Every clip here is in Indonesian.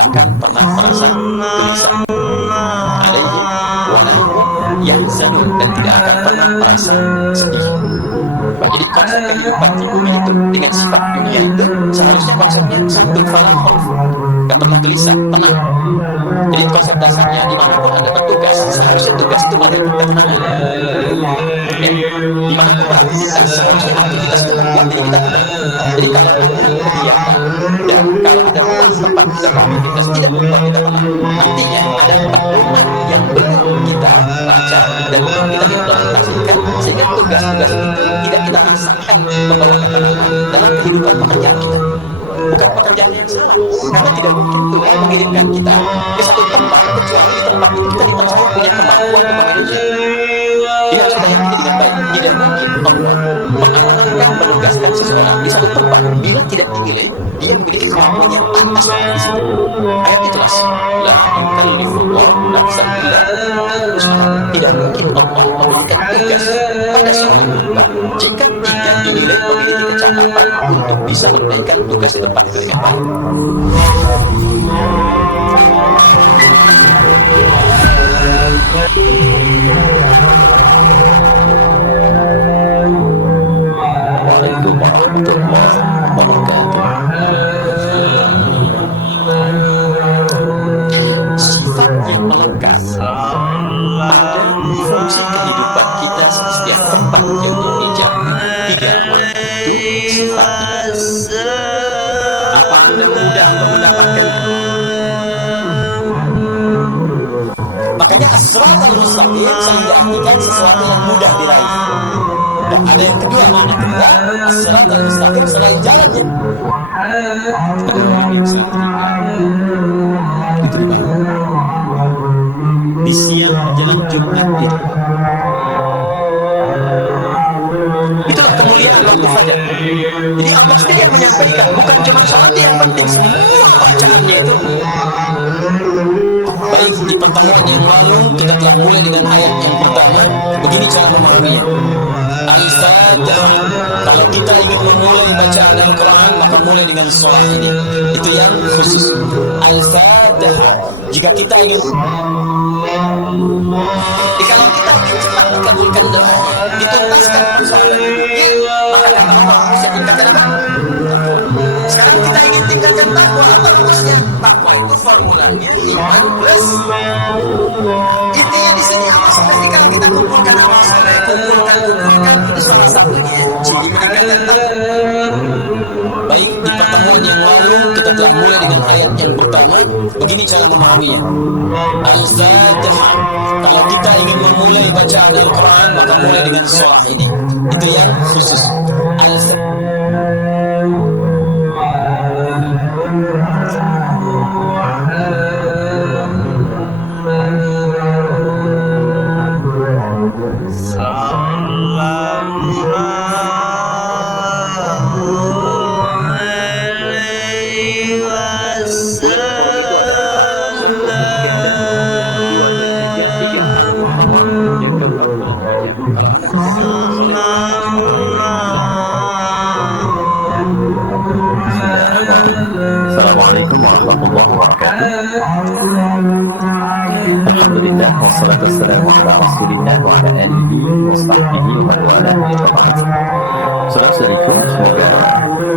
akan pernah merasa gelisah. Alaihim walahum yahzanun, dan tidak akan pernah merasa sedih. Jadi konsep kehidupan di bumi itu dengan sifat dunia itu seharusnya konsepnya satu, fala khauf, gak pernah gelisah, tenang. Jadi konsep dasarnya dimanapun Anda bertugas, seharusnya tugas itu melahirkan ketenangan. Ya, dimanapun beraktivitas, seharusnya aktivitas itu membuat diri kita tenang. Jadi kalau ada kegiatan dan kalau ada ruang tempat kita beraktivitas tidak membuat kita tenang, artinya ada pedoman yang belum kita baca dan belum kita implementasikan, sehingga tugas-tugas itu tidak kita rasakan membawa ketenangan dalam kehidupan pekerjaan kita. Bukan pekerjaan yang salah, karena tidak mungkin Tuhan mengirimkan kita ke satu tempat kecuali di tempat itu kita dipercaya punya kemampuan untuk memanage. Ini harus kita yakini dengan baik. Tidak mungkin Allah mengamanahkan, menugaskan seseorang di satu tempat bila tidak dinilai dia memiliki kemampuan yang pantas ada di situ. Ayat jelas, la yukallifullahu nafsan illa wus'aha. Tidak mungkin Allah memberikan tugas pada seorang hamba jika tidak dinilai memiliki kecakapan untuk bisa menunaikan tugas di tempat itu dengan baik. Waalaikumsalam warahmatullahi wabarakatuh. Sifat yang melekat pada fungsi kehidupan kita di setiap tempat yang dipijak tiga itu sifatnya. Apa Anda mudah untuk mendapatkan? Makanya as-siratal mustaqim sering diartikan sesuatu yang mudah diraih. Dan ada yang kedua, makna kedua, as-siratal mustaqim selain jalannya. Ada orang yang bisa terima diterima di siang menjelang Jumat itu. Itulah kemuliaan waktu fajar. Jadi Allah sendiri yang menyampaikan, bukan cuma sholat yang penting, semua bacaannya itu. Baik, di pertemuan yang lalu kita telah mulai dengan ayat yang pertama. Begini cara memahaminya. Al-Fatihah. Kalau kita ingin memulai bacaan Al-Quran, maka mulai dengan surah ini. Itu yang khusus. Al-Fatihah. Jika kita ingin, kalau kita ingin cepat dikabulkan doa, dituntaskan persoalan hidupnya, maka kata Allah harus tingkatkan apa? Sekarang kita ingin tingkatkan takwa, apa rumusnya? Takwa itu formulanya iman plus. Intinya di sini amal soleh. Jadi kalau kita kumpulkan amal soleh, kumpulkan itu salah satunya ciri meningkatkan takwa. Baik, di pertemuan yang lalu kita telah mulai dengan ayat yang pertama. Begini cara memahaminya. Al-Fatihah. Kalau kita ingin memulai bacaan Al-Quran, maka mulai dengan surah ini. Itu yang khusus. Assalamualaikum warahmatullahi wabarakatuh. Alhamdulillah wassalatu wassalamu ala Rasulillah wa ala alihi wa sahbihi wa man wala. Saudara-saudariku, semoga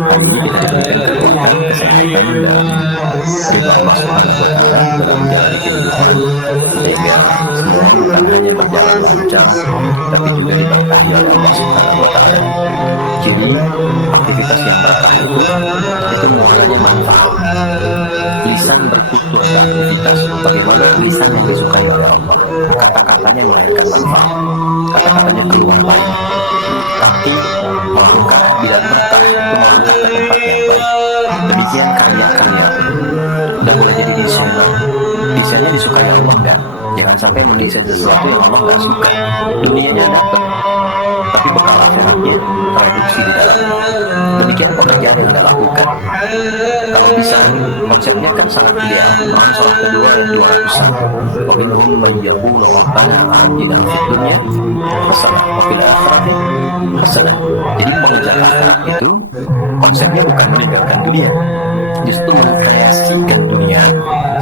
hari ini kita diberikan kekuatan, kesehatan dan ridha Allah Subhanahu wa taala dalam menjalani kehidupan, sehingga semua bukan hanya berjalan lancar tapi juga diberkahi oleh Allah Subhanahu wa taala. Ciri aktivitas yang berkah itu muaranya manfaat. Lisan bertutur beraktivitas, bagaimana lisan yang disukai oleh Allah. Kata-katanya melahirkan manfaat, kata-katanya keluar baik. Kaki melangkah bila berkah itu melangkah ke tempat yang baik. Demikian karya-karya udah boleh jadi desainer. Desainnya disukai Allah kan? Jangan sampai mendesain sesuatu yang Allah nggak suka. Dunianya dapat, tapi bekal akhiratnya tereduksi di dalamnya. Demikian pekerjaan yang Anda lakukan. Kalau bisa, konsepnya kan sangat ideal. Quran surah kedua ayat 201. Wa minhum man yaqulu rabbana atina fid dunya hasanah wa fil akhirati hasanah. Jadi mengejar akhirat itu konsepnya bukan meninggalkan dunia, justru mengkreasikan dunia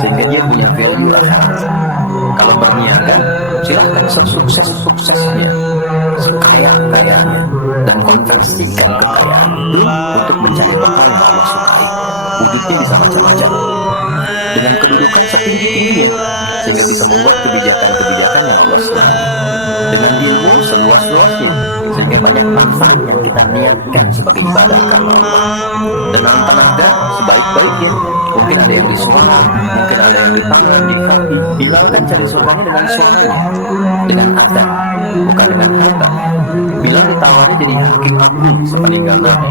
sehingga dia punya value akhirat. Kalau berniaga, silahkan sukses-suksesnya, sekaya-kayanya, dan konversikan kekayaan itu untuk mencari bekal yang Allah sukai. Wujudnya bisa macam-macam, dengan kedudukan setinggi-tingginya, sehingga bisa membuat kebijakan-kebijakan yang Allah senangi, dengan ilmu seluas-luasnya, sehingga banyak manfaat yang kita niatkan sebagai ibadah karena Allah. Dengan tenaga sebaik-baiknya, mungkin ada yang di suara, mungkin ada yang di tangan, di kaki. Bilal kan cari surganya dengan suaranya, dengan adab, bukan dengan harta. Bilal ditawari jadi hakim agung sepeninggal Nabi,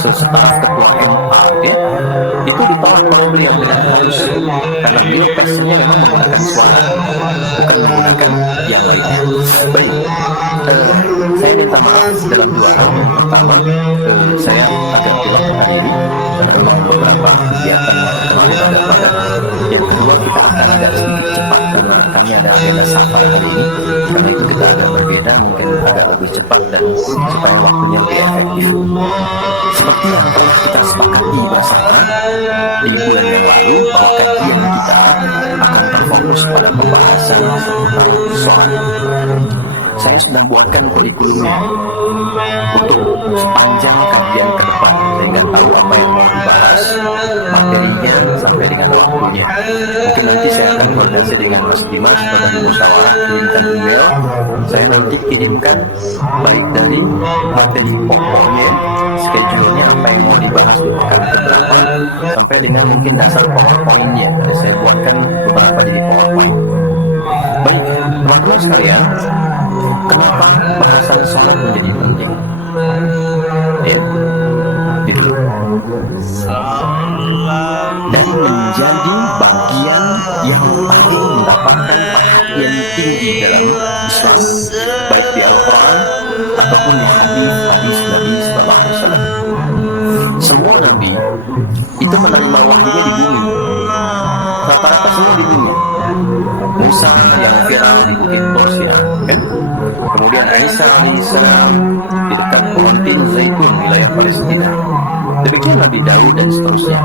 setaraf ketua MA, ya. Itu ditolak oleh beliau dengan halus, karena beliau passionnya memang menggunakan suara, bukan menggunakan yang lainnya. Baik, saya minta maaf dalam dua hal. Yang pertama, saya agak pilek hari ini karena memang beberapa kegiatan kemarin ada padat. Yang kedua, kita akan agak sedikit cepat karena kami ada agenda safar hari ini. Karena itu kita agak berbeda, mungkin agak lebih cepat dan supaya waktunya lebih efektif. Seperti yang telah kita sepakati bersama di bulan yang lalu, bahwa kajian kita akan terfokus pada pembahasan seputar sholat. Saya sudah buatkan kurikulumnya untuk sepanjang kajian ke depan, sehingga tahu apa yang mau dibahas, materinya sampai dengan waktunya. Mungkin nanti saya akan koordinasi dengan Mas Dimas atau dari musyawarah, kirimkan email. Saya nanti kirimkan baik dari materi pokoknya, schedule-nya apa yang mau dibahas di pekan keberapa, sampai dengan mungkin dasar PowerPoint-nya. Ada saya buatkan beberapa jadi PowerPoint. Baik, teman-teman sekalian, kenapa bahasan sholat menjadi penting? Ya, itu dulu. Dan menjadi bagian yang paling mendapatkan perhatian tinggi dalam Islam, baik di Al-Quran ataupun di hadis Nabi Sallallahu Alaihi Wasallam. Semua Nabi itu menerima wahyunya di bumi. Rata-rata semua di bumi. Musa yang viral di Bukit Tur Sina, kan? Kemudian Isa alaihissalam di dekat pohon tin zaitun wilayah Palestina. Demikian Nabi Daud dan seterusnya.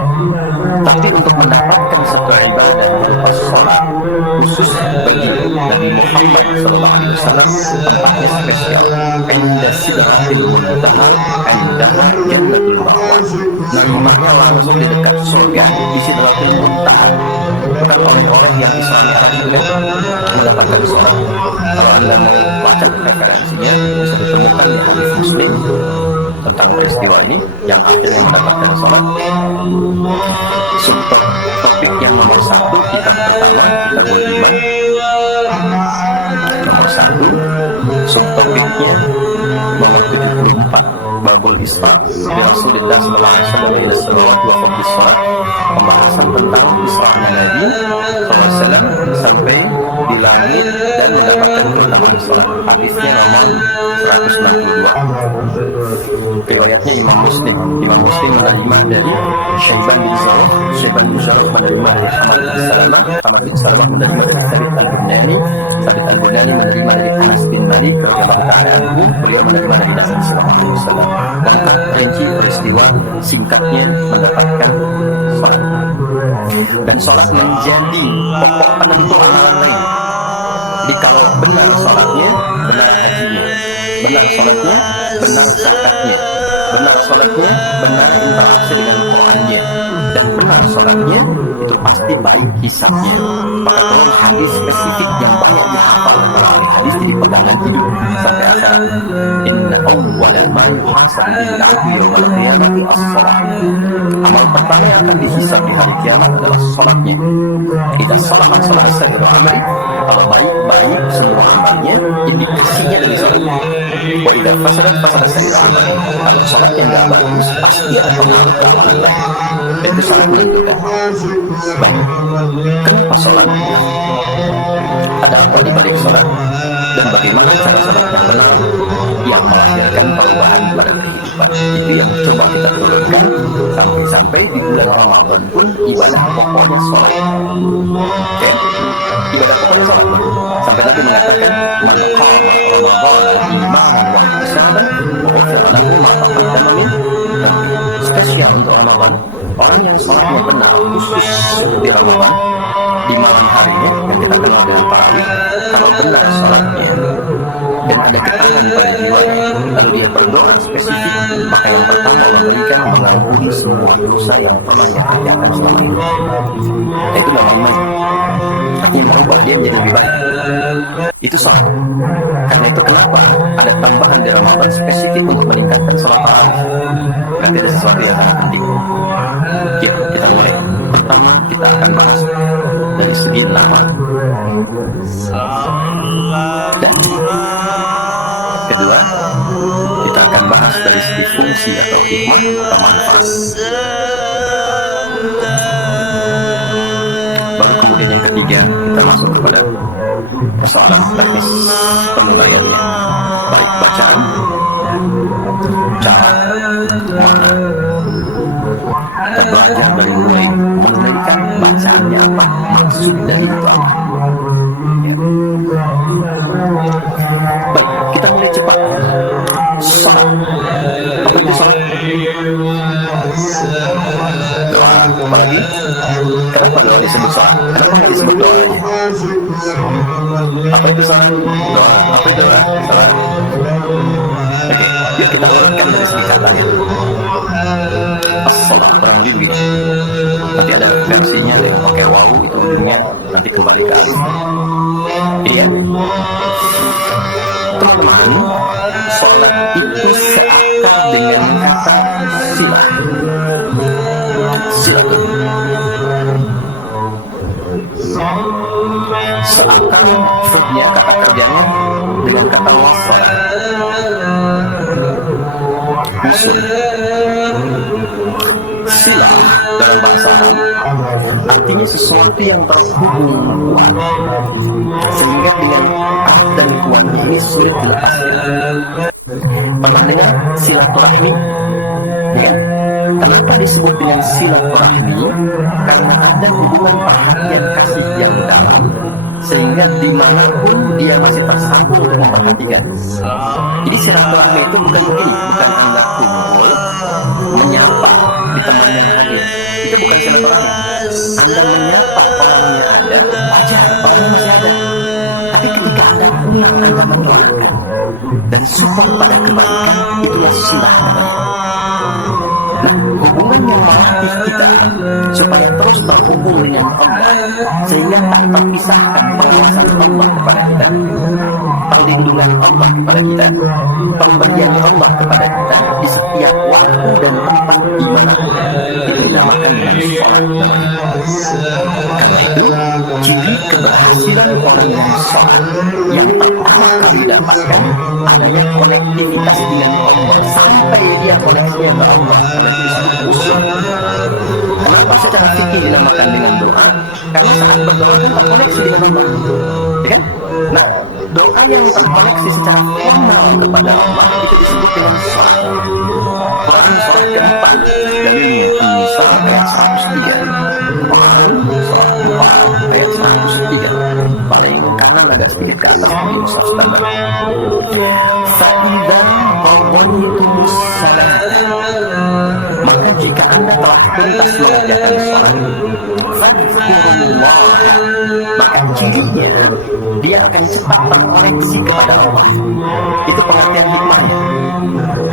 Tapi untuk mendapatkan satu ibadah berupa sholat khusus bagi Nabi Muhammad SAW, tempatnya spesial. Inda sidratil muntaha, indaha jannatul ma'wa. Naimahnya langsung di dekat surga di sidratil muntaha. Bukan oleh-oleh yang Islam Arab itu kan mendapatkan sholat. Kalau Anda mau baca referensinya, bisa ditemukan di hadis Muslim tentang peristiwa ini yang akhirnya mendapatkan sholat. Subtopik yang nomor 1, kitab pertama, Kitabul Iman, nomor 1. Subtopiknya nomor 74, Babul Isra bi Rasulillah sallallahu alaihi wasallam ila salawat wa fadlis salat. Pembahasan tentang Isra'nya Nabi SAW sampai di langit dan mendapatkan keutamaan salat. Hadisnya nomor 162. Riwayatnya Imam Muslim. Imam Muslim menerima dari Syaiban bin Zaraf. Syaiban bin Zaraf menerima dari Hamad bin Salamah. Hamad bin Salamah menerima dari Sabit Al-Bunani. Sabit Al-Bunani menerima dari Anas bin Malik radhiyallahu ta'ala anhu. Beliau menerima dari Nabi sallallahu alaihi wasallam. Lengkap rinci peristiwa singkatnya mendapatkan salat. Dan salat menjadi pokok penentu amalan lain. Jadi kalau benar salatnya, benar hajinya. Benar salatnya, benar zakatnya. Benar salatnya, benar interaksi dengan Qur'annya. Dan benar salatnya, itu pasti baik hisabnya. Maka turun hadis spesifik yang banyak dihafal para ahli hadis jadi pegangan hidup sampai akhirat. Inna awwala ma yuhasabu bil 'abdi yawmal qiyamati as-shalah. Amal pertama yang akan dihisab di hari kiamat adalah salatnya. Idza salahat salaha sa'iru amali. Kalau baik semua amalnya, indikasinya dari salat. Wa idza fasadat fasadat sa'iru amali. Kalau salatnya enggak bagus, pasti ada pengaruh ke amalan lain. Dan itu sangat menentukan. Baik, kenapa salat? Ada apa di balik salat? Dan bagaimana cara salat yang benar yang melahirkan perubahan pada kehidupan? Itu yang coba kita turunkan sampai di bulan Ramadan pun ibadah pokoknya salat. Oke? Ibadah pokoknya salat. Sampai Nabi mengatakan, "Man qama Ramadan imanan wa ihtisaban, ghufira lahu ma taqaddama min dhanbihi." spesial untuk Ramadan. Orang yang sholatnya benar khusus di Ramadan, di malam harinya yang kita kenal dengan tarawih, kalau benar sholatnya dan ada getaran pada jiwanya, lalu dia berdoa spesifik, maka yang pertama Allah berikan mengampuni semua dosa yang pernah dia kerjakan selama ini. Nah, itu nggak main-main. Artinya merubah dia menjadi lebih baik. Itu sholat. Karena itu kenapa ada tambahan di Ramadan spesifik untuk meningkatkan sholat tarawih. Karena itu sesuatu yang sangat penting. Yuk, kita mulai. Pertama, kita akan bahas dari segi nama. Dan kedua, kita akan bahas dari segi fungsi atau hikmah atau manfaat. Baru kemudian yang ketiga, kita masuk kepada persoalan teknis penilaiannya, baik bacaan, cara, makna. Kita belajar dari mulai menunaikan bacaannya apa, maksud dari itu apa. Ya. Baik, kita mulai cepat. Salat. Apa itu salat? Doa. Apalagi? Kenapa doa disebut salat? Kenapa nggak disebut doa aja? Apa itu salat? Doa. Apa itu doa? Salat. Oke, yuk kita urutkan dari segi katanya. As-salat kurang lebih begini. Nanti ada versinya, ada yang pakai waw, itu ujungnya nanti kembali ke alif. Ini ya, teman-teman, salat itu seakar dengan kata sila. Silakan. Seakar verbnya, kata kerjanya dengan kata wassalah. Usul. Sila dalam bahasa Arab artinya sesuatu yang terhubung kuat, sehingga dengan erat dan kuatnya ini sulit dilepaskan. Pernah dengar silaturahmi? Ya? Kenapa disebut dengan silaturahmi? Karena ada hubungan perhatian kasih yang dalam, sehingga dimanapun dia masih tersambung untuk memperhatikan. Jadi silaturahmi itu bukan begini, bukan Anda kumpul menyapa di teman yang hadir. Itu bukan silaturahmi. Anda menyapa orangnya ada, wajar, orangnya masih ada. Tapi ketika Anda pulang, Anda mendoakan dan support pada kebaikan, itulah silah namanya. Nah, hubungan yang melatih kita supaya terus terhubung dengan Allah, sehingga tak terpisahkan pengawasan Allah kepada kita, perlindungan Allah kepada kita, pemberian Allah kepada kita di setiap waktu dan tempat dimanapun. Itu dinamakan dengan sholat namanya. Karena itu ciri keberhasilan orang yang sholat yang pertama kali dapatkan adanya konektivitas dengan Allah, sampai dia koneksinya ke Allah. Karena itu disebut usul. Kenapa secara fikih dinamakan dengan doa? Karena saat berdoa kan terkoneksi dengan Allah, ya kan? Nah, doa yang terkoneksi secara formal kepada Allah itu disebut dengan sholat. Quran surat keempat, dalilnya An-Nisa ayat 103. Quran surat keempat ayat 103. Paling kanan agak sedikit ke atas di mushaf standar. Fa'idza qadaytumus shalah, maka jika Anda telah tuntas mengerjakan sholat, fadzkurullah, maka cirinya dia akan cepat terkoneksi kepada Allah. Itu pengertian hikmahnya.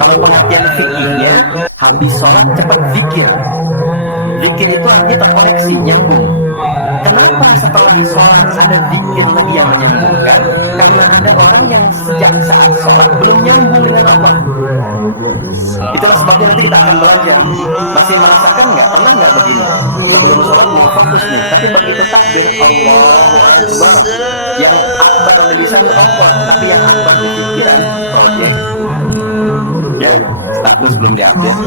Kalau pengertian fikihnya, habis sholat cepat zikir. Zikir itu artinya terkoneksi, nyambung. Kenapa setelah sholat ada zikir lagi yang menyambungkan? Karena ada orang yang sejak saat sholat belum nyambung dengan Allah. Itulah sebabnya nanti kita akan belajar. Masih merasakan nggak? Pernah nggak begini? Sebelum sholat mau fokus nih, tapi begitu takbir Allahu Akbar, yang akbar di lisan Allah, tapi yang akbar di pikiran, project. Ya, status belum diupdate,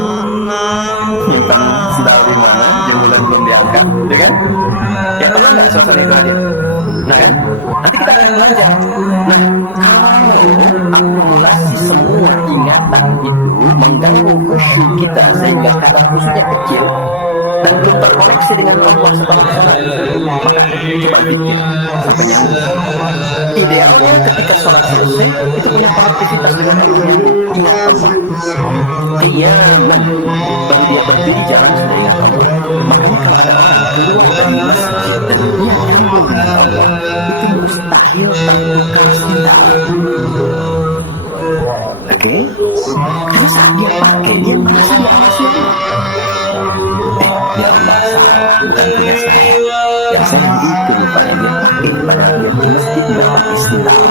nyimpan sendal di mana, jembulan belum diangkat, ya kan? Ya pernah nggak suasana itu aja? Nah kan, nanti kita akan belajar. Nah, kalau akumulasi semua ingatan itu mengganggu khusyuk kita sehingga kadar khusyuknya kecil dan belum terkoneksi dengan Allah setelah sholat, maka coba pikir sampai nyambung. Idealnya ketika sholat selesai itu punya konektivitas dengan Allah yang ingat Allah. Qiyaman, baru dia berdiri jalan sudah ingat Allah. Makanya kalau ada orang keluar dari masjid dan dia nyambung dengan Allah, itu mustahil tertukar sendal. Oke? Karena saat dia pakai, dia merasa dia Rasul. Dia merasa bukan punya saya. Yang saya itu rupanya dia pakai, padahal dia di masjid tidak pakai sendal.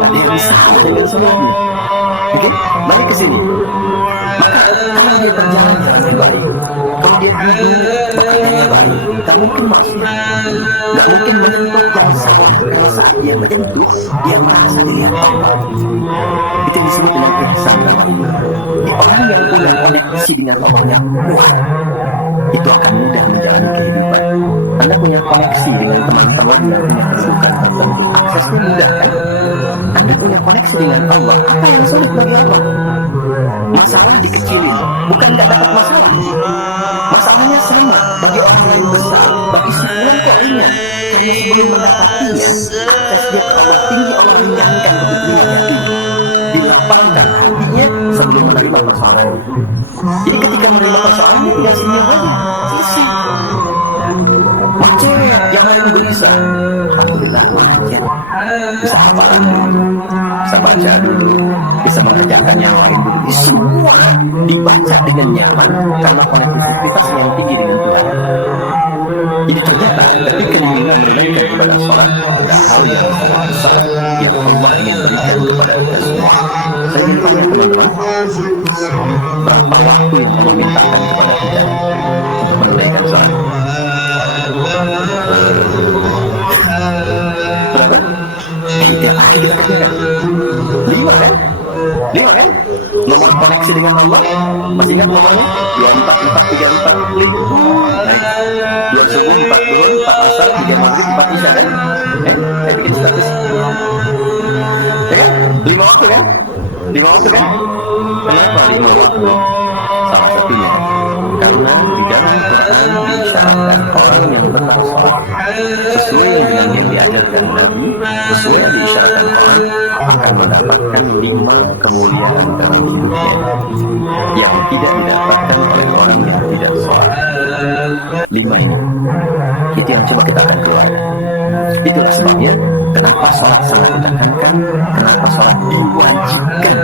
Ada yang salah dengan sholatnya. Oke? Balik ke sini. Maka kalau dia berjalan jalannya baik, kalau dia duduk bekerjanya baik, gak mungkin maksiat, gak mungkin menyentuh yang salah. Karena saat dia menyentuh, dia merasa dilihat Allah. Itu yang disebut dengan ihsan namanya. Di orang yang punya koneksi dengan Allah yang kuat, itu akan mudah menjalani kehidupan. Anda punya koneksi dengan teman-teman yang punya kedudukan tertentu, aksesnya mudah kan? Anda punya koneksi dengan Allah, apa yang sulit bagi Allah? Masalah dikecilin, bukan nggak dapat masalah. Masalahnya sama, bagi orang lain besar, bagi si fulan kok ringan. Karena sebelum mendapatinya, akses dia ke Allah tinggi, Allah ringankan kebutuhannya hatinya. Dilapangkan hatinya sebelum menerima persoalan. Jadi ketika menerima persoalan, dia tinggal senyum aja, selesai. Macet yang lain juga bisa. Alhamdulillah macet. Bisa apa lagi? Bisa baca dulu, bisa mengerjakan yang lain dulu. Semua dibaca dengan nyaman karena konektivitas yang tinggi dengan Tuhan. Jadi ternyata ketika diminta menunaikan kepada sholat, ada hal yang sangat besar yang Allah ingin berikan kepada kita semua. Saya ingin tanya teman-teman, berapa waktu yang Allah mintakan kepada kita untuk menunaikan sholat? Berapa? Tiap hari kita kerjakan 5 kan? 5 kan? Nomor koneksi dengan Allah, masih ingat nomornya? 24, 4, 3, 4 klik. Baik. 2 subuh, 4 duhur, 4 asar, 3 maghrib, 4 isya kan? Saya bikin status. Ya kan? 5 waktu kan? 5 waktu kan? Kenapa 5 waktu? Salah satunya karena di dalam Quran diisyaratkan orang yang benar sholat sesuai dengan yang diajarkan Nabi, sesuai yang diisyaratkan Quran, akan mendapatkan 5 kemuliaan dalam hidupnya yang tidak didapatkan oleh orang yang tidak sholat. 5 ini, itu yang coba kita akan keluarkan. Itulah sebabnya kenapa sholat sangat ditekankan, kenapa sholat diwajibkan.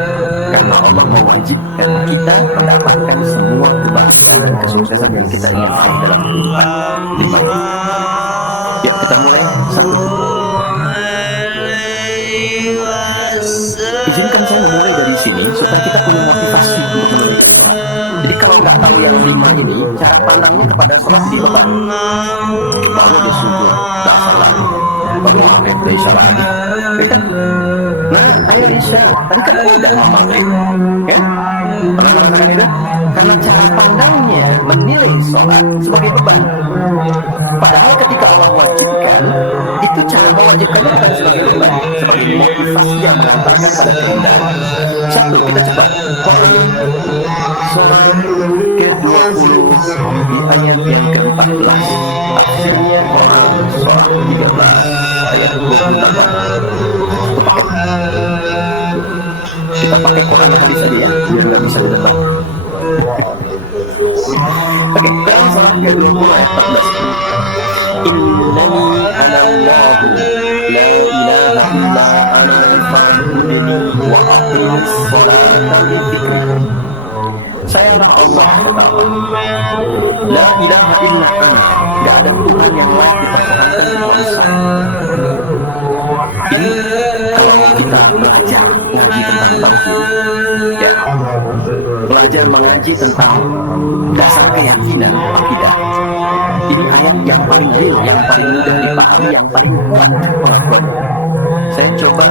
Karena Allah mewajibkan kita mendapatkan semua kebahagiaan dan kesuksesan yang kita ingin raih dalam kehidupan. 5 ini. Yuk kita mulai. 1. Izinkan saya memulai dari sini supaya kita punya motivasi untuk menunaikan sholat. Jadi kalau nggak tahu yang 5 ini, cara pandangnya kepada sholat jadi beban. Baru ada subuh, dah salat, baru apa yang isya lagi, kan? Nah, ayo isya. Tadi kan udah maghrib, kan? Pernah merasakan itu? Karena cara pandangnya menilai sholat sebagai beban. Padahal ketika Allah wajibkan, itu cara mewajibkannya bukan sebagai beban, sebagai motivasi yang mengantarkan pada keindahan. 1, kita cepat. Quran surah ke-20 di ayat yang ke-14. Tafsirnya Quran surah 13 ayat 28. Kita pakai Quran hadis aja ya, biar nggak bisa didebat. Oke, Quran surah ke-20 ayat 14. Innani ana Allahu la ilaha illa ana fa'budni wa aqimis sholata li dzikri. Sayalah Allah, kata Allah. La ilaha illa ana, gak ada Tuhan yang lain dipertahankan kecuali saya. Ini kalau kita belajar ngaji tentang tauhid, ya, belajar mengaji tentang dasar keyakinan akidah. Ini ayat yang paling real, yang paling mudah dipahami, yang paling kuat pengakuannya. Saya coba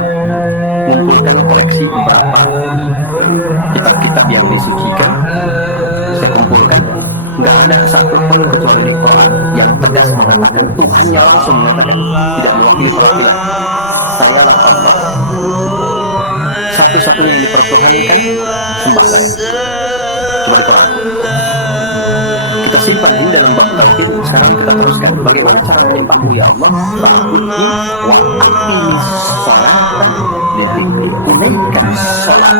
mengumpulkan koleksi beberapa kitab-kitab yang disucikan. Saya kumpulkan, nggak ada satu pun kecuali di Quran yang tegas mengatakan, Tuhannya langsung mengatakan, tidak mewakili perwakilan. Saya lah Allah, satu-satunya yang dipertuhankan sembah saya. Coba di Quran. Kita simpan ini dalam bab tauhid. Sekarang kita teruskan. Bagaimana cara menyembahmu ya Allah? Fa'budni wa aqimis sholata lidzikri. Tunaikan sholat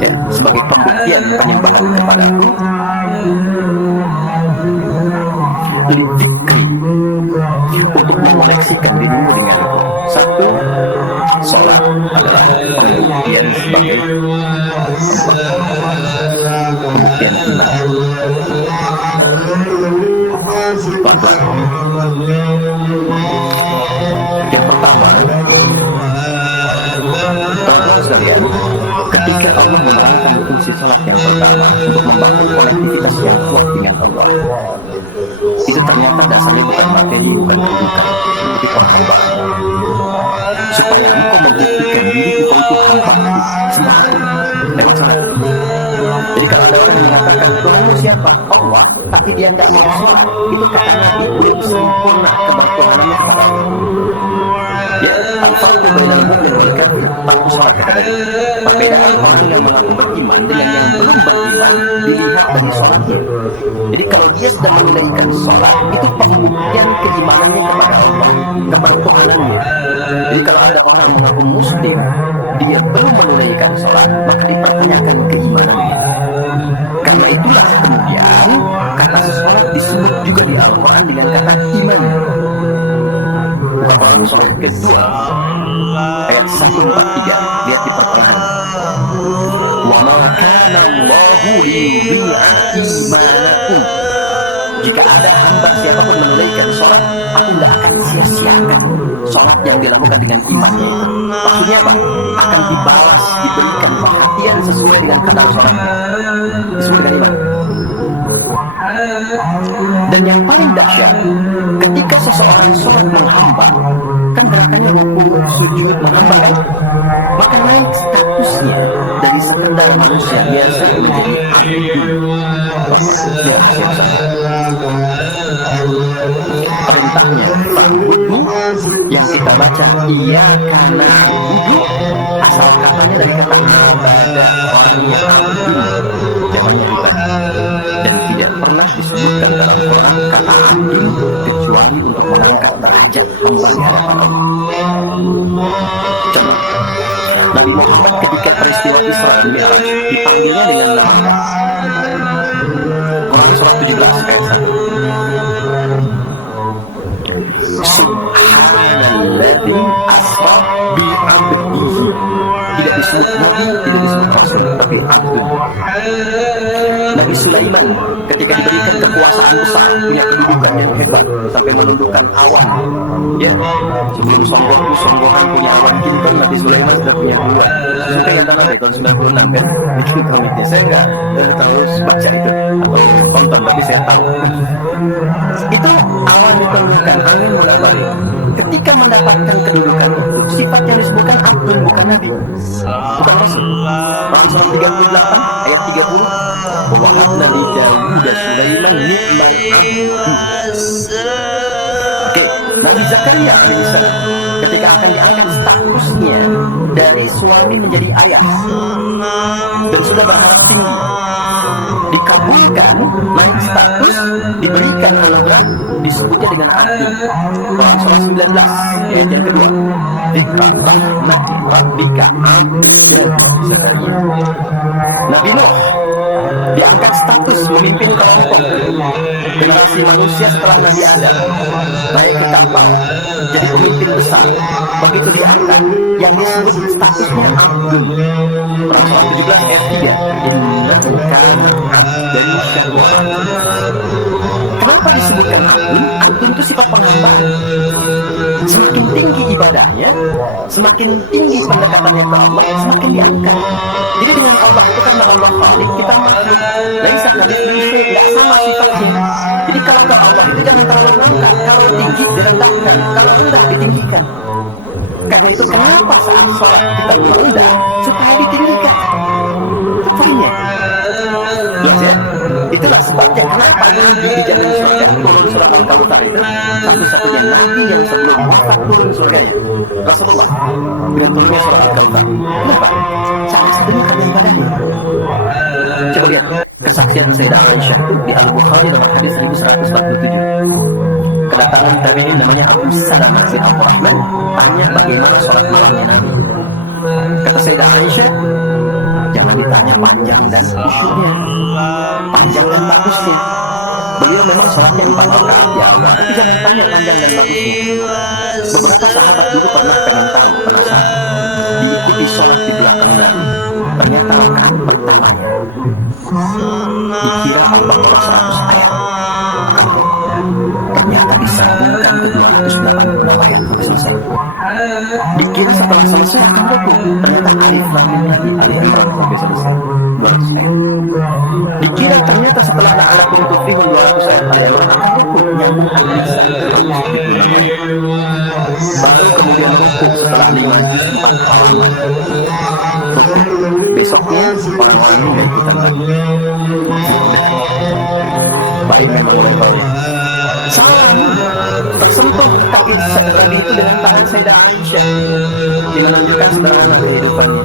ya, sebagai pembuktian penyembahan kepadaku, lidzikri, untuk mengoneksikan dirimu denganku. Satu, sholat adalah pembuktian sebagai pembuktian iman. Pelan-pelan. Yang pertama, teman-teman sekalian, ketika Allah menerangkan fungsi salat yang pertama untuk membangun konektivitas yang kuat dengan Allah, itu ternyata dasarnya bukan materi, bukan kedudukan, tapi perhambaan. Supaya engkau membuktikan diri engkau itu hamba sembaku lewat salat. Jadi kalau ada orang yang mengatakan Tuhanmu siapa? Allah, tapi dia nggak mau sholat, itu kata Nabi belum sempurna kebertuhanannya kepada Allah. Ya, al-farqu bainal mu'min wal kafir tarku sholat, kata Nabi. Perbedaan orang yang mengaku beriman dengan yang belum beriman dilihat dari sholatnya. Jadi kalau dia sedang menunaikan sholat, itu pembuktian keimanannya kepada Allah, kebertuhanannya. Jadi kalau ada orang mengaku muslim, dia belum menunaikan sholat, maka dipertanyakan keimanannya. Karena itulah kemudian kata sholat disebut juga di Al-Quran dengan kata iman. Quran surah kedua ayat 143, lihat di pertengahan. Wa ma kana Allahu liyudhi'a imanakum. Jika ada hamba siapapun menunaikan sholat, aku tidak akan sia-siakan sholat yang dilakukan dengan imannya itu. Maksudnya apa? Akan dibalas, diberikan perhatian sesuai dengan kadar sholat, sesuai dengan iman. Dan yang paling dahsyat, ketika seseorang sholat menghamba, kan gerakannya rukuk, sujud, menghamba kan, maka naik statusnya dari sekedar manusia biasa menjadi abdu. Perintahnya fa'budni yang kita baca iyyaka na'budu, asal katanya dari kata abada, orangnya abdun, zamannya ibadah, dan tidak pernah disebutkan dalam Quran kata abdun kecuali untuk mengangkat derajat hamba di hadapan Allah. Coba Nabi Muhammad ketika peristiwa Isra dan Mi'raj dipanggilnya dengan nama Quran surah 17 ayat 1. Subhanalladzi asra bi'abdihi. Tidak disebut Nabi, tidak disebut Rasul, tapi abdun. Nabi Sulaiman ketika diberikan kekuasaan besar, punya kedudukan yang hebat sampai menundukkan awan. Ya, sebelum songgohan punya awan kinton, Nabi Sulaiman sudah punya duluan. Suka ya tanah tahun 96 kan, bikin komiknya. Saya nggak tahu baca itu atau tonton, tapi saya tahu. Itu awan ditundukkan, angin mulai balik. Ketika mendapatkan kedudukan itu, sifat yang disebutkan abdun, bukan Nabi, bukan Rasul. Quran surah 38 ayat 30. Wa habna li Dawud Sulaiman ni'mal abdu. Oke, Nabi Zakaria alaihissalam ketika akan diangkat statusnya dari suami menjadi ayah dan sudah berharap tinggi, dikabulkan, naik status, diberikan anugerah, disebutnya dengan abdun. Quran surah 19 ayat yang kedua. Dzikra rahmat rabbika abdan Zakaria. Nabi Nuh diangkat status memimpin kelompok generasi manusia setelah Nabi Adam, naik ke kapal jadi pemimpin besar. Begitu diangkat, yang disebut statusnya abdun. Quran surah 17 ayat 3. Innahu kana abdan syakura. Kenapa disebutkan abdun? Abdun itu sifat penghambaan. Semakin tinggi ibadahnya, semakin tinggi pendekatannya ke Allah, semakin diangkat. Jadi dengan Allah itu karena Allah Khalik, kita makhluk. Laisa kamitslihi, nggak sama sifatnya. Jadi kalau ke Allah itu jangan terlalu mengangkat, kalau tinggi direndahkan, kalau rendah ditinggikan. Karena itu kenapa saat sholat kita merendah supaya ditinggikan? Itu poinnya. Ya, itulah sebabnya kenapa Nabi dijamin surga. Turun surah Al-Kautsar itu satu-satunya Nabi yang sebelum wafat turun surganya, Rasulullah, dengan turunnya surah Al-Kautsar. Kenapa? Salah satunya karena ibadahnya. Coba lihat kesaksian Sayyidah Aisyah di Al-Bukhari nomor hadis 1147. kedatangan tabi'in namanya Abu Salamah bin Abdurrahman, tanya bagaimana sholat malamnya Nabi. Kata Sayyidah Aisyah, jangan ditanya panjang dan khusyuknya, panjang dan bagusnya. Beliau memang sholatnya 4 rakaat ya Allah, tapi jangan tanya panjang dan bagusnya. Beberapa sahabat dulu pernah pengen tahu, penasaran, diikuti sholat di belakang Nabi. Ternyata rakaat pertamanya dikira Al-Baqarah 100 ayat, ternyata disambungkan ke 286 ayat sampai selesai. Dikira setelah selesai akan ruku, ternyata alif lam mim lagi, Ali Imran sampai selesai 200 ayat. Dikira ternyata setelah la'alakum tuflihun 200 ayat Ali Imran akan ruku, nyambung An-Nisa 176 ayat. Baru kemudian ruku setelah 5 juz 4 halaman. Ruku. Besoknya orang-orang ini gak ikutan lagi. Baik memang levelnya. Salah, tersentuh kaki tadi itu dengan tangan Sayyidah Aisyah, yang menunjukkan sederhana kehidupannya.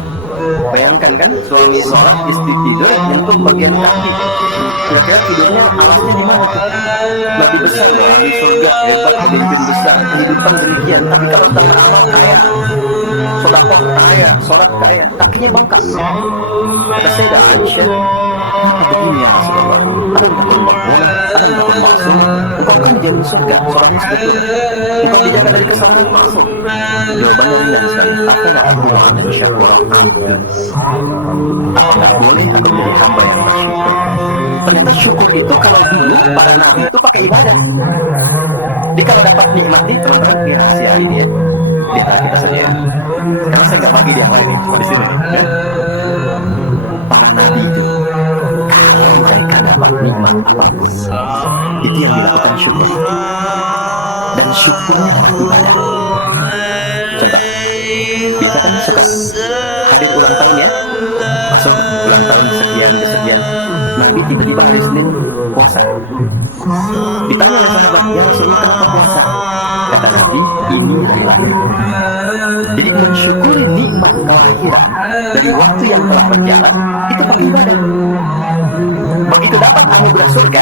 Bayangkan kan, suami sholat, istri tidur, nyentuh bagian kaki. Kira-kira tidurnya alasnya di mana tuh? Nabi besar loh, ahli surga, hebat, pemimpin besar, kehidupan demikian. Tapi kalau sedang beramal kaya, sedekah kaya, sholat kaya, kakinya bengkak. Kata Sayyidah Aisyah, kenapa begini ya Rasulullah? Akan takut bangunan, akan takut maksud. Engkau kan dijamin surga, seorang sebetulnya. Engkau dijaga dari kesalahan masuk. Jawabannya ringan sekali. Afala aqulu 'abdan syakura 'abdun. Apakah boleh aku menjadi hamba yang bersyukur? Ternyata syukur itu kalau dulu para nabi itu pakai ibadah. Jadi kalau dapat nikmat nih teman-teman, ini rahasia ini ya, di antara kita saja ya. Karena saya nggak bagi di yang lain nih, cuma di sini ya. Para nabi itu kalau mereka dapat nikmat apapun, itu yang dilakukan syukur. Dan syukurnya lewat ibadah. Contoh, kita kan suka hadir ulang tahun ya, masuk ulang tahun sekian kesekian. Nabi tiba-tiba hari Senin puasa. Ditanya oleh sahabat, ya Rasulullah kenapa puasa? Kata Nabi, ini dari lahir. Jadi mensyukuri nikmat kelahiran dari waktu yang telah berjalan, itu pakai ibadah. Begitu dapat anugerah surga,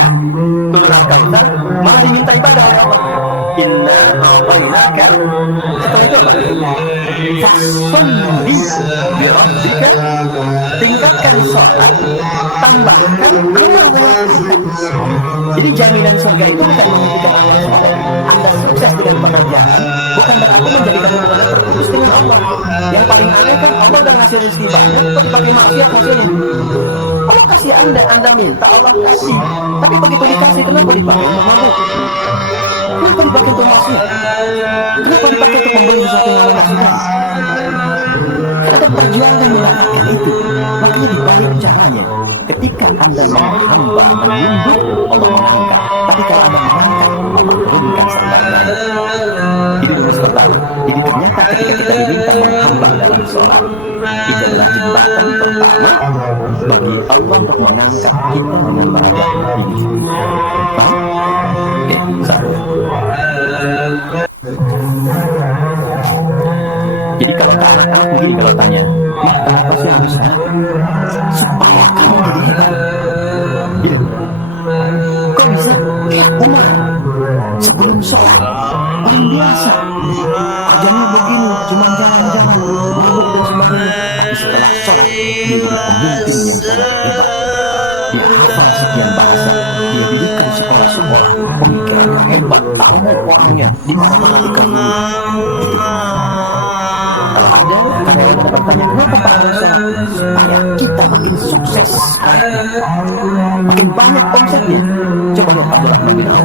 turun Al-Kautsar, malah diminta ibadah oleh Allah. Inna a'tainaka. Setelah itu apa? Fasholli bi rabbika. Tingkatkan sholat, tambahkan amal yang. Jadi jaminan surga itu bukan menghentikan amal soleh. Anda sukses dengan pekerjaan, bukan berarti menjadikan hubungan Anda terputus dengan Allah. Yang paling aneh kan Allah udah ngasih rezeki banyak, kok dipakai maksiat hasilnya. Allah kasih Anda minta, Allah kasih. Tapi begitu dikasih, kenapa dipakai untuk mabuk? Kenapa dipakai untuk maksiat? Kenapa dipakai untuk membeli sesuatu yang Allah kasihkan? Karena ada perjuangan mendapatkan itu. Makanya dibalik caranya, ketika Anda menghamba, menunduk, Allah mengangkat. Tapi kalau Anda mengangkat, Allah turunkan serbannya. Ini rumus pertama. Jadi ternyata ketika kita diminta menghamba dalam sholat, itu adalah jembatan pertama bagi Allah untuk mengangkat kita dengan derajat tinggi. Paham? Oke, satu. Jadi kalau ke anak-anak begini kalau tanya, "Mak, kenapa sih harus sholat?" Supaya kamu jadi hebat. Gitu. Kok bisa? Lihat Umar sebelum sholat orang biasa, kerjanya begini, cuma jalan-jalan, mabuk dan sebagainya. Tapi setelah sholat dia jadi pemimpin yang sangat hebat. Dia hafal sekian bahasa, dia didirikan sekolah-sekolah, pemikirannya hebat, tahu orangnya di mana-mana dikagumi. Itu. Kalau ada karyawan yang bertanya, kenapa Pak harus sholat? Supaya kita makin sukses, makin banyak omsetnya. Coba lihat Abdurrahman bin Auf.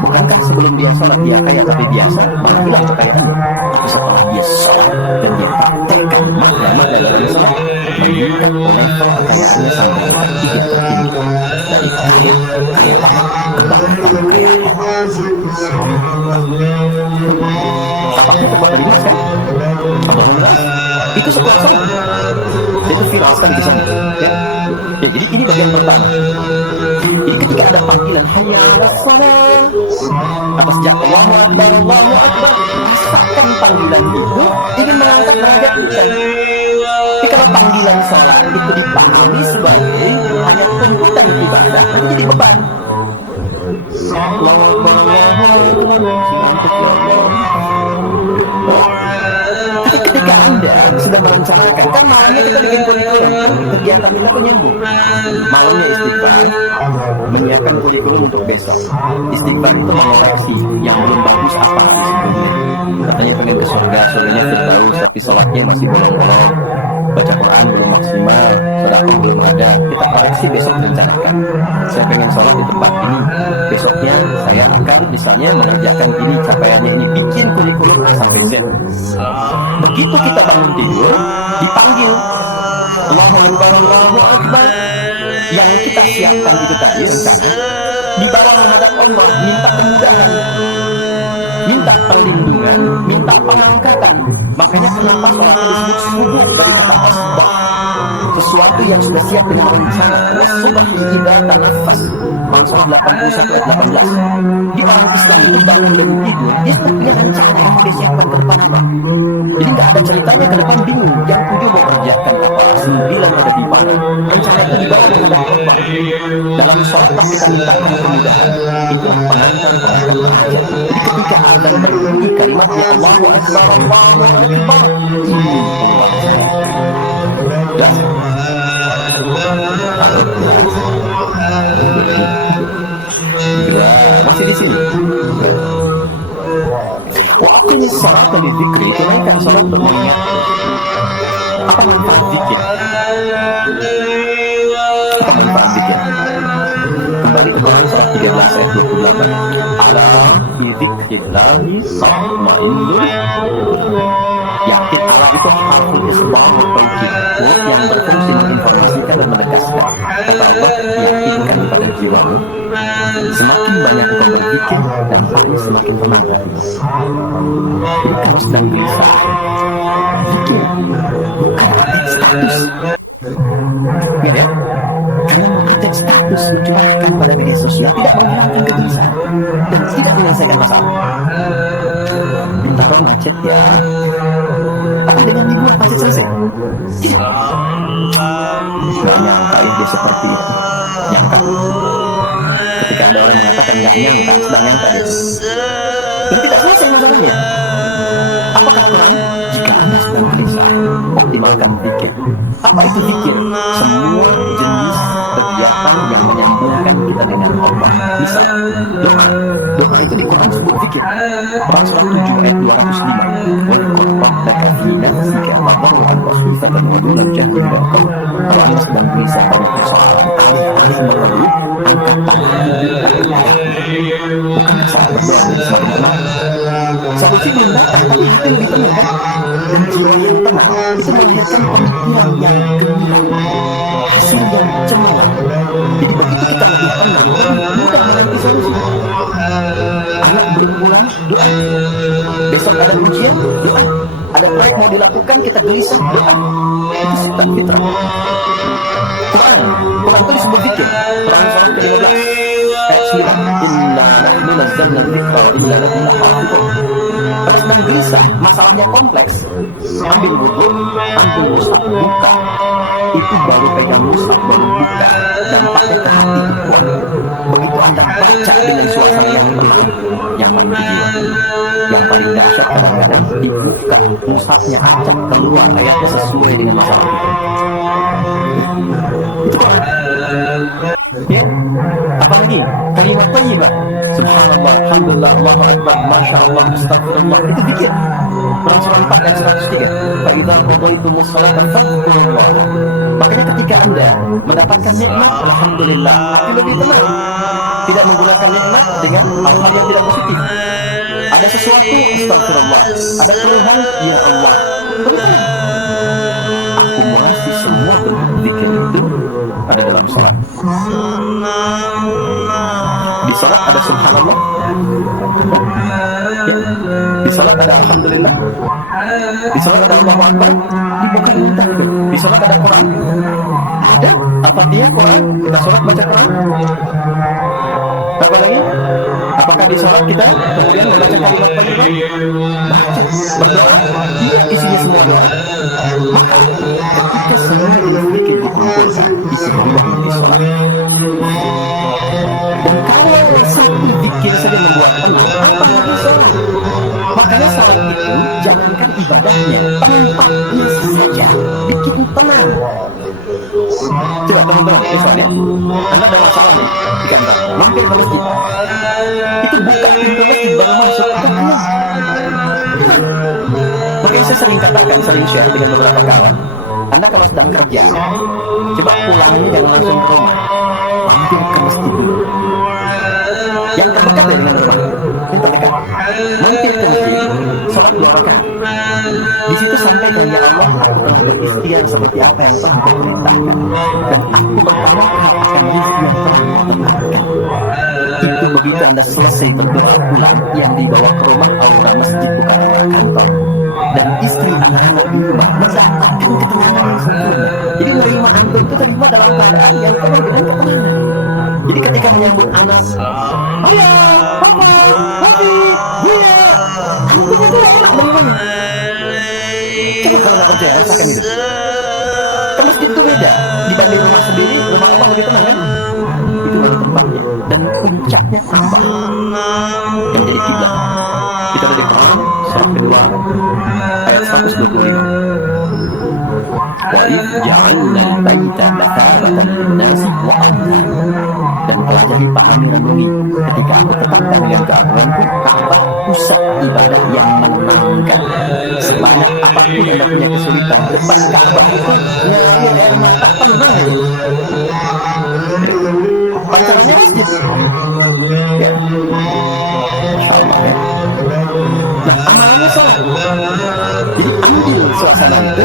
Bukankah sebelum dia sholat dia kaya tapi biasa, malah hilang kekayaannya. Tapi setelah dia sholat dan dia praktekkan makna-makna dalam sholat, meningkat level kekayaannya sampai tingkat 3 tertinggi. Dari kaya banget ke banget kekayaannya. Tapaknya terbuat dari emas kan? Alhamdulillah, itu sebuah sholat. Itu viral sekali kisahnya. Ya, jadi ini bagian pertama. Jadi ketika ada panggilan hayya 'alas shalah, apa sejak Allahu Akbar, rasakan panggilan itu ingin mengangkat derajat kita. Tapi kalau panggilan sholat itu dipahami sebagai hanya tuntutan ibadah, nanti jadi beban. Allahu Akbar, Allahu Akbar. Ngantuk ya Allah. Tapi ketika Anda sudah merencanakan, kan malamnya kita bikin kurikulum, kegiatan kita tuh nyambung. Malamnya istighfar, menyiapkan kurikulum untuk besok. Istighfar itu mengoreksi yang belum bagus apa di sebelumnya. Katanya pengen ke surga, surganya firdaus, tapi sholatnya masih bolong-bolong. Baca Quran belum maksimal, sedekah belum ada. Kita koreksi besok rencanakan. Saya pengen sholat di tempat ini. Besoknya saya akan misalnya mengerjakan ini, capaiannya ini, bikin kurikulum A sampai Z. Begitu kita bangun tidur, dipanggil Allahu Akbar, Allahu Akbar. Yang kita siapkan itu tadi rencana, dibawa menghadap Allah, minta kemudahan, minta perlindungan, minta pengangkatan. Makanya kenapa sholatnya disebut subuh dari kata asbah, sesuatu yang sudah siap dengan rencana. Wasubah idza tanaffas, Al-Surah 81 ayat 18. Di orang Islam itu bangun dari tidur, dia sudah punya rencana yang mau disiapkan ke depan apa. Jadi nggak ada ceritanya ke depan bingung, yang 7 mau kerjakan apa, 9 ada di mana. Rencana itu dibawa menghadap Allah. Dalam sholat kita mintakan kemudahan. Itulah pengantar perangkat hajat. Jadi ketika azan berbunyi kalimatnya Allahu Akbar, Allahu Akbar, keluar saya. Jelas? Masih di sini. Wa aqimis sholata lidzikri, tunaikan salat untuk mengingat. Apa manfaat zikir? Apa manfaat zikir? Kembali ke Quran surah 13 ayat 28. Ala bi dzikrillahi tatma'innul. Yakin ala itu harful isbah wa taukid, huruf yang berfungsi menginformasikan dan menegaskan. Kata Allah, yakinkan pada jiwamu, semakin banyak engkau berzikir, dampaknya semakin tenang hatimu. Jadi kalau sedang gelisah, zikir bukan update status. Ingat ya, karena update status mencurahkan pada media sosial tidak menghilangkan kegelisahan dan tidak menyelesaikan masalah. Bintaro macet ya, apa dengan liburan macet selesai? Tidak. Gak nyangka ya dia seperti itu. Nyangka. Ketika ada orang mengatakan gak nyangka, sedang nyangka dia. Dan tidak selesai masalahnya. Apa kata Quran? Jika Anda sedang gelisah, optimalkan zikir. Apa itu zikir? Semua jenis kegiatan yang menyambungkan kita dengan Allah. Misal, doa. Doa itu di Quran disebut zikir. Quran surah 7 ayat 205. Wadkur rabbaka fi nafsika tadarruan wa khifatan wa duna al-jahri minal qawl. Kalau Anda sedang gelisah banyak persoalan, alih-alih mengeluh, angkat tangan, bukan saat berdoa dan semakin tenang. Solusi belum datang, tapi hati lebih tenang kan? Dan jiwa yang tenang itu melahirkan pemikiran yang gemilang, hasil yang cemerlang. Jadi begitu kita lebih tenang, mudah menanti solusi. Anak belum pulang, doa. Besok ada ujian, doa. Ada proyek mau dilakukan, kita gelisah, doa. Itu sifat fitrah. Quran itu disebut zikir. Quran surah ke-15 ayat 9. Inna nahnu nazzalna dzikra wa inna lahu lahafidhun. Kalau sedang gelisah, masalahnya kompleks, ambil wudu, ambil mushaf, buka. Itu baru pegang mushaf, baru buka. Dampaknya ke hati itu kuat. Begitu Anda baca dengan suasana yang tenang, nyaman di jiwa. Yang paling dahsyat kadang-kadang dibuka, mushafnya acak keluar, ayatnya sesuai dengan masalah kita. Itu Quran. Ya, apalagi kalimat thayyibah, subhanallah, alhamdulillah, Allahu akbar, masyaallah, astagfirullah, itu zikir. Quran surah 4 ayat 103. Fa idza qadaytumus salata fadhkurullah. Makanya ketika Anda mendapatkan nikmat, alhamdulillah, hati lebih tenang. Tidak menggunakan nikmat dengan hal-hal yang tidak positif. Ada sesuatu, astagfirullah. Ada keluhan, ya Allah. Tenang. Akumulasi semua bentuk zikir itu ada dalam salat. Di salat ada subhanallah. Ya. Di salat ada alhamdulillah. Di salat ada Allahu akbar. Bukan minta. Di salat ada Quran. Ada Al-Fatihah, Quran. Kita salat baca Quran. Apa lagi? Apakah di salat kita kemudian membaca kalimat thayyibah? Baca, berdoa. Iya, isinya semua doa. Maka ketika semua ini zikir dikumpulkan, itu berubah menjadi salat. Dan kalau satu zikir saja membuat tenang, apalagi sholat. Makanya sholat itu jangankan ibadahnya, tempatnya saja bikin tenang. Coba teman-teman, misalnya Anda ada masalah nih di kantor, mampir ke masjid. Itu buka pintu masjid baru masuk, tenang. Makanya saya sering katakan, sering share dengan beberapa kawan, Anda kalau sedang kerja, coba pulangnya jangan langsung ke rumah, mampir ke masjid dulu. Yang terdekat ya dengan rumah, yang terdekat. Mampir ke masjid, sholat 2 rakaat. Di situ sampaikan, ya Allah, aku telah berikhtiar seperti apa yang telah Engkau perintahkan, dan aku bertawakal akan rezeki yang telah Engkau tetapkan. Itu begitu Anda selesai berdoa pulang, yang dibawa ke rumah aura masjid bukan aura kantor. Dan istri anak-anak di rumah mendapatkan ketenangan yang sempurna. Jadi menerima Anda itu terima dalam keadaan yang penuh dengan ketenangan. Jadi ketika menyambut anak, ayah, papa, papi, buya, Anda itu enak menerimanya. Coba kalau nggak percaya, rasakan itu. Ke masjid itu beda dibanding rumah sendiri. Rumah Allah lebih tenang kan? Itu adalah tempatnya dan puncaknya Ka'bah yang menjadi kiblat. Kita ada di Quran surah kedua ayat 125. Wa idh ja'alna al-baita mathabatan lin-nasi wa amna. Dan pelajari, pahami, renungi ketika aku tetapkan dengan keagunganku Ka'bah pusat ibadah yang menenangkan. Sebanyak apapun Anda punya kesulitan, depan Ka'bah itu ngalir air mata, tenang aja. Pancarannya masjid. Ya. Masya Allah ya. Nah, amalannya sholat. Jadi ambil suasana itu,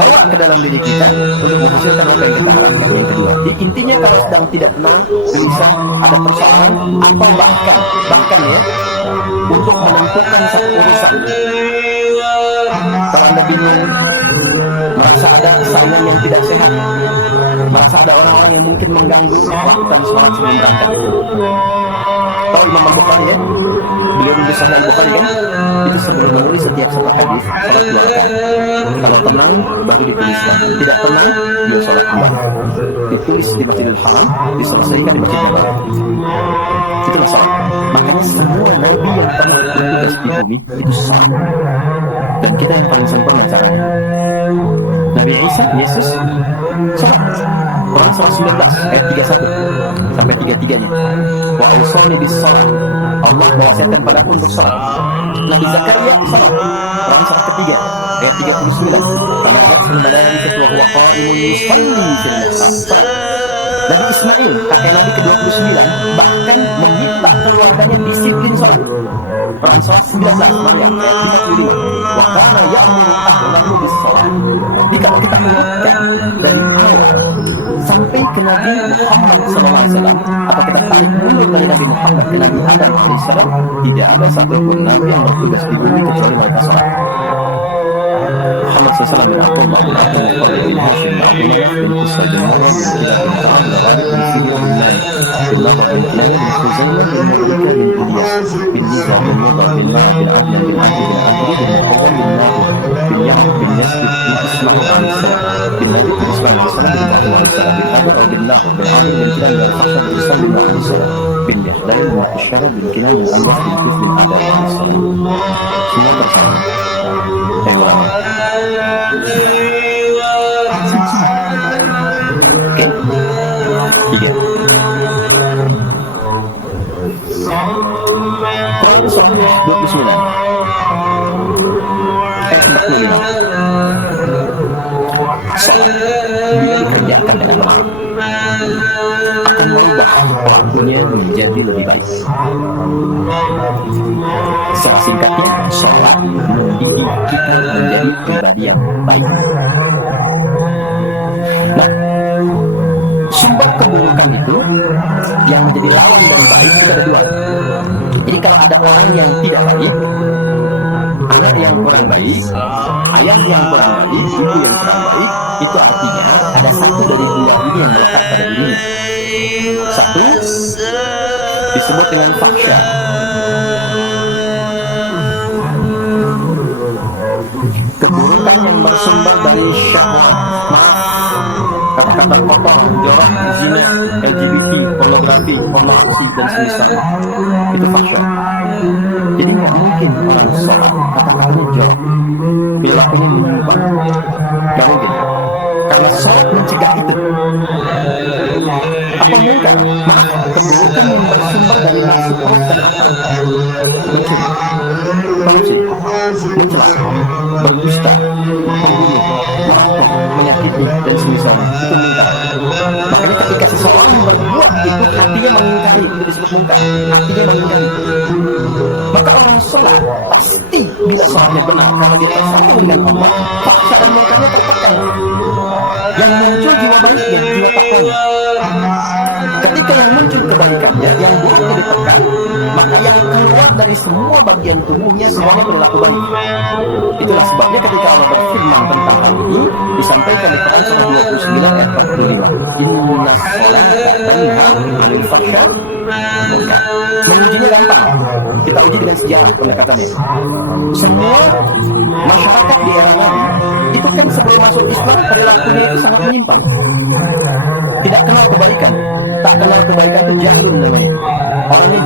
bawa ke dalam diri kita untuk menghasilkan apa yang kita harapkan. Yang kedua, jadi intinya kalau sedang tidak tenang, gelisah, ada persoalan, atau bahkan ya, untuk menentukan satu urusan. Kalau Anda bingung, merasa ada saingan yang tidak sehat, merasa ada orang-orang yang mungkin mengganggu, lakukan sholat sebelum berangkat. Tahu Imam Al-Bukhari ya? Beliau menulis Sahih Al-Bukhari kan? Itu sebelum menulis setiap satu hadis, sholat 2 rakaat. Kalau tenang, baru dituliskan. Tidak tenang, dia sholat 2. Ditulis di Masjidil Haram, diselesaikan di Masjid Nabawi. Itulah sholat. Makanya semua nabi yang pernah bertugas di bumi itu sholat. Dan kita yang paling sempurna caranya. Nabi Isa, Yesus, sholat. Quran surah 19 ayat 31 sampai 33-nya. Wa awsani bis shalah. Allah mewasiatkan padaku untuk salat. Nabi Zakaria salat. Quran surah ketiga ayat 39. Karena ayat al-malaikatu wa huwa qa'imun yusalli fil mihrab. Nabi Ismail, kakek Nabi ke-29, bahkan meminta keluarganya disiplin salat. Quran surah 19 Maryam ayat 55. Wa kana ya'muru ahlahu bis shalah. Jadi kalau kita urutkan dari awal sampai ke Nabi Muhammad SAW, atau kita tarik mundur dari Nabi Muhammad ke Nabi Adam AS, tidak ada satupun Nabi yang bertugas di bumi kecuali mereka sholat. Muhammad SAW bin Abdullah bin Abdul Muttalib bin Hashim bin Abdul Manaf bin Qusay bin Marwan bin Kilab bin Ka'ab bin Ghalib bin Fidir bin Malik bin Nadar bin Kinanah bin Khuzaimah bin Murika bin Ilyas bin Nizar bin Mudar bin Ma'ad bin Adnan bin Adi bin Adri bin Muqawwal bin Nabur bin Ya'ad bin Yasbid bin Ismail AS bin Nabi bin Ismail AS bin Ibrahim AS bin Adar bin Nahur bin Amir bin Kinan bin Al-Fakhshad bin Salim AS bin Yahdai bin Al-Qishara bin Kinan bin Al-Waf bin Kif bin Adar AS. Semua bersama. Ayo ulama. Oke. 3. Quran surah 29 ayat 45. Salat bila dikerjakan dengan benar akan merubah pelakunya menjadi lebih baik. Secara singkatnya, sholat mendidik kita menjadi pribadi yang baik. Nah, sumber keburukan itu yang menjadi lawan dari baik itu ada 2. Jadi kalau ada orang yang tidak baik, anak yang kurang baik, ayah yang kurang baik, ibu yang kurang baik, itu artinya ada satu dari 2 ini yang melekat pada dirinya. Satu disebut dengan fahsya. Keburukan yang bersumber dari syahwat. Maaf, kata-kata kotor, jorok, zina, LGBT, pornografi, pornoaksi dan semisalnya. Itu fahsyah. Jadi nggak mungkin orang sholat kata-katanya jorok, perilakunya menyimpang. Nggak mungkin. Karena sholat mencegah itu. Apa mungkin? Maaf, keburukan yang bersumber dari nafsu perut dan akal. Mencuri, korupsi, mencela, berdusta, membunuh, merampok, menyakiti dan semisalnya. Itu mungkar. Makanya ketika seseorang berbuat itu, hatinya mengingkari. Itu disebut mungkar. Hatinya mengingkari. Maka orang sholat pasti bila sholatnya benar, karena dia tersambung dengan Allah, fakta dan mungkarnya tertekan. Yang muncul jiwa baiknya, jiwa takwanya. Ketika yang muncul kebaikannya, yang buruknya ditekan, maka yang keluar dari semua bagian tubuhnya semuanya perilaku baik. Itulah sebabnya ketika Allah berfirman tentang hal ini, disampaikan di Quran surah 29 ayat 45. Inna sholata tanha 'anil fahsya'i wal munkar. Mengujinya gampang. Kita uji dengan sejarah pendekatannya. Semua masyarakat di era Nabi itu kan sebelum masuk Islam perilakunya itu sangat menyimpang. Tidak kenal kebaikan. Tak kenal kebaikan itu jahlun namanya. Orangnya